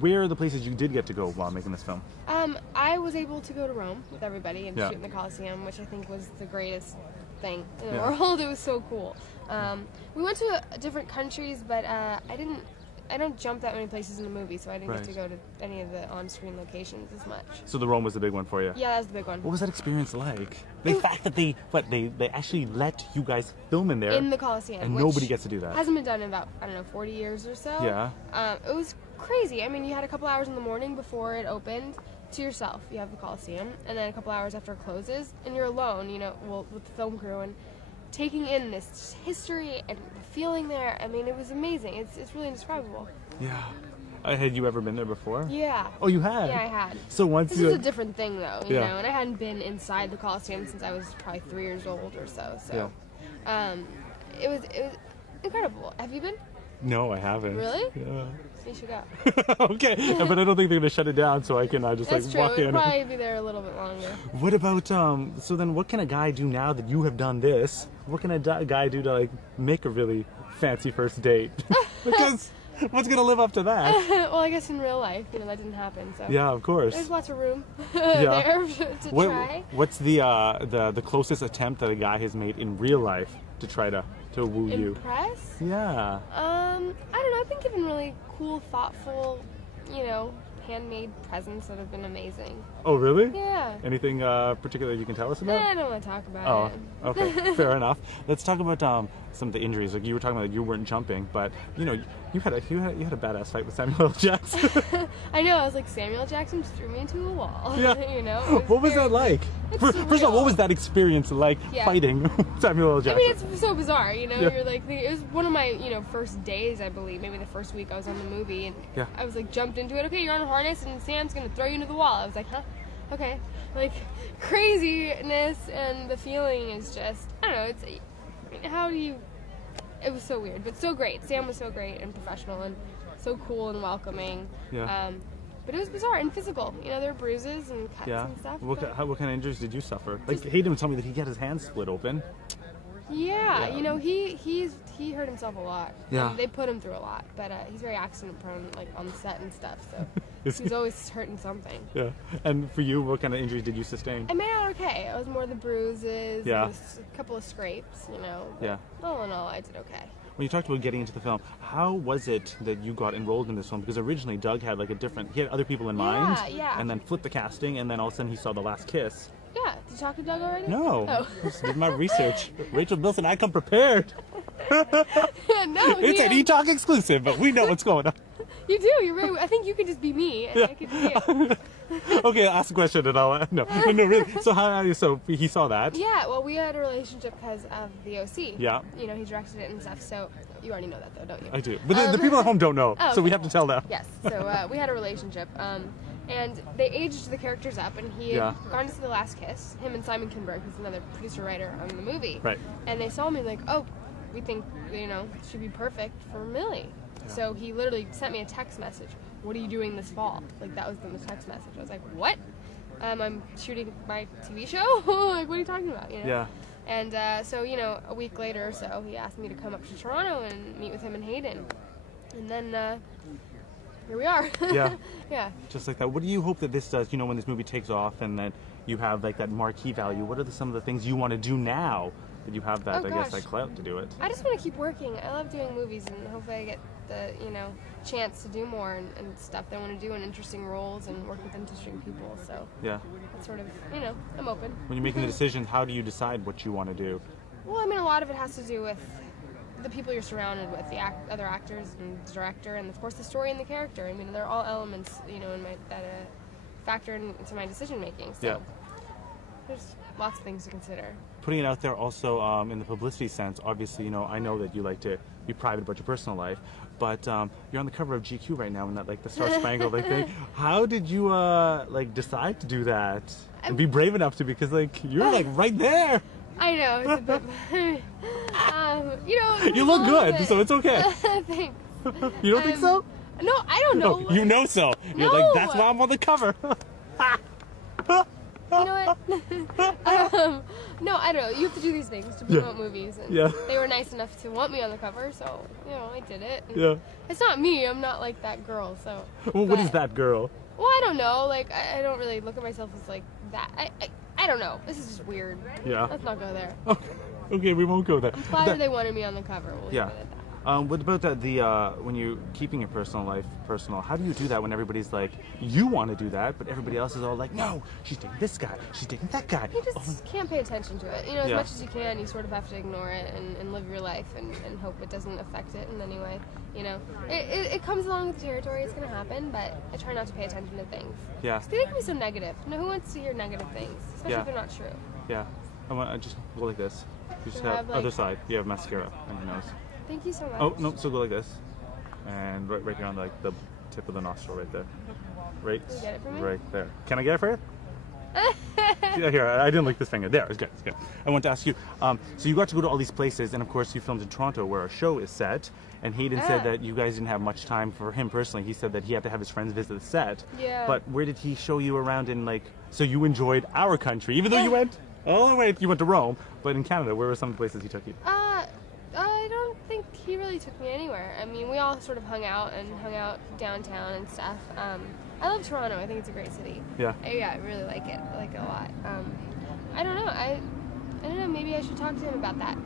where are the places you did get to go while making this film? I was able to go to Rome with everybody and shoot in the Colosseum, which I think was the greatest thing in the world. It was so cool. We went to different countries, but I don't jump that many places in the movie, so I didn't get to go to any of the on-screen locations as much. So the Rome was the big one for you? Yeah, that was the big one. What was that experience like? The fact that they actually let you guys film in there. In the Colosseum. And nobody gets to do that. Hasn't been done in about, I don't know, 40 years or so. Yeah. It was crazy. I mean, you had a couple hours in the morning before it opened to yourself. You have the Colosseum, and then a couple hours after it closes, and you're alone, you know, with the film crew, and taking in this history and the feeling there. I mean, it was amazing. It's really indescribable. Yeah. Had you ever been there before? Yeah. Oh, you had? Yeah, I had. So once this is a different thing, though, you know, and I hadn't been inside the Colosseum since I was probably 3 years old or so. So, it was incredible. Have you been? No, I haven't. Really? Yeah. You should go. Okay, but I don't think they're going to shut it down, so I can just That's like true. walk in. It'll probably be there a little bit longer. What about, so then what can a guy do now that you have done this? What can a guy do to like make a really fancy first date? Because what's going to live up to that? Well, I guess in real life, you know, that didn't happen. So yeah, of course. There's lots of room there to try. What's the closest attempt that a guy has made in real life to try to woo you? Impress? Yeah. I don't know. I've been given really cool, thoughtful, you know, handmade presents that have been amazing. Oh, really? Yeah. Anything particular you can tell us about? I don't want to talk about it. Oh, okay. Fair enough. Let's talk about some of the injuries. Like you were talking about, you weren't jumping, but you know, you had a badass fight with Samuel L. Jackson. I know. I was like, Samuel L. Jackson just threw me into a wall. Yeah. You know. What was that like? First of all, what was that experience like fighting Samuel L. Jackson? I mean, it's so bizarre. You know, you're like, it was one of my first days, I believe, maybe the first week I was on the movie, and I was like jumped into it. Okay, you're on a harness, and Sam's gonna throw you into the wall. I was like, huh? Okay, like craziness, and the feeling is just, I don't know. It's, I mean, how do you? It was so weird, but so great. Sam was so great and professional and so cool and welcoming. Yeah. But it was bizarre and physical. You know, there were bruises and cuts and stuff. What kind of injuries did you suffer? Like, Hayden told me that he got his hand split open. Yeah, you know, he hurt himself a lot. Yeah. They put him through a lot, but he's very accident prone, like on the set and stuff. So he's always hurting something. Yeah. And for you, what kind of injuries did you sustain? I made out okay. It was more the bruises. Yeah. And a couple of scrapes, you know. Yeah. All in all, I did okay. When you talked about getting into the film, how was it that you got enrolled in this film? Because originally Doug had like he had other people in mind. Yeah. And then flipped the casting, and then all of a sudden he saw The Last Kiss. Yeah. Did you talk to Doug already? No. Oh. Just did my research. Rachel Bilson, I come prepared. No. It's an E-Talk exclusive, but we know what's going on. You do. You're right. I think you could just be me, and I could be you. Okay, I'll ask a question, and I'll no, really. So he saw that. Yeah. Well, we had a relationship because of the OC. Yeah. You know, he directed it and stuff. So you already know that, though, don't you? I do, but the people at home don't know, so we have to tell them. Yes. So we had a relationship, and they aged the characters up, and he had gone to see The Last Kiss. Him and Simon Kinberg, who's another producer writer on the movie. Right. And they saw me like, oh, we think she'd be perfect for Millie. Yeah. So he literally sent me a text message. What are you doing this fall? Like, that was the text message. I was like, what? I'm shooting my TV show? Like, what are you talking about? You know? Yeah. And so, a week later or so, he asked me to come up to Toronto and meet with him and Hayden. And then here we are. Yeah. Yeah. Just like that. What do you hope that this does, when this movie takes off and that you have, like, that marquee value? What are some of the things you want to do now that you have that, clout to do it? I just want to keep working. I love doing movies, and hopefully I get the, chance to do more and stuff that I want to do in interesting roles and work with interesting people. So yeah, that's sort of, I'm open. When you're making the decision, how do you decide what you want to do? Well, I mean, a lot of it has to do with the people you're surrounded with, the other actors and the director, and of course the story and the character. I mean, they're all elements, in that factor into my decision making. So there's lots of things to consider. Putting it out there also in the publicity sense, obviously, I know that you like to be private about your personal life, but you're on the cover of GQ right now in that, like, the Star Spangled thing. How did you decide to do that and be brave enough to? Because you're right there. I know. It's a bit, you look good, so it's okay. Thanks. You don't think so? No, I don't know. No, you know so. You're like, that's why I'm on the cover. You know what? No, I don't know. You have to do these things to promote movies. And they were nice enough to want me on the cover, so, you know, I did it. And it's not me. I'm not like that girl, so. Well, what is that girl? Well, I don't know. Like, I don't really look at myself as like that. I don't know. This is just weird. Yeah. Let's not go there. Okay, we won't go there. I'm flattered they wanted me on the cover. We'll leave it at that. What about when you're keeping your personal life personal, how do you do that when everybody's like, you want to do that, but everybody else is all like, no, she's dating this guy, she's dating that guy. You just can't pay attention to it. You know, as much as you can, you sort of have to ignore it and live your life and hope it doesn't affect it in any way. You know, it comes along with the territory, it's going to happen, but I try not to pay attention to things. Yeah. They make me so negative. You know, who wants to hear negative things, especially if they're not true? Yeah. I just go like this. You just have other side. You have mascara on your nose. Thank you so much. Oh, no, so go like this. And right here on like the tip of the nostril right there. Right? Can you get it for me? Right there. Can I get it for you? Yeah, here, I didn't like this finger. There, it's good, it's good. I want to ask you, so you got to go to all these places, and of course you filmed in Toronto where our show is set, and Hayden said that you guys didn't have much time for him personally. He said that he had to have his friends visit the set. Yeah. But where did he show you around in, like, so you enjoyed our country, even though you went all the way, you went to Rome, but in Canada, where were some places he took you? I don't think he really took me anywhere. I mean, we all sort of hung out downtown and stuff. I love Toronto. I think it's a great city. Yeah. I really like it. I like it a lot. I don't know. I don't know. Maybe I should talk to him about that.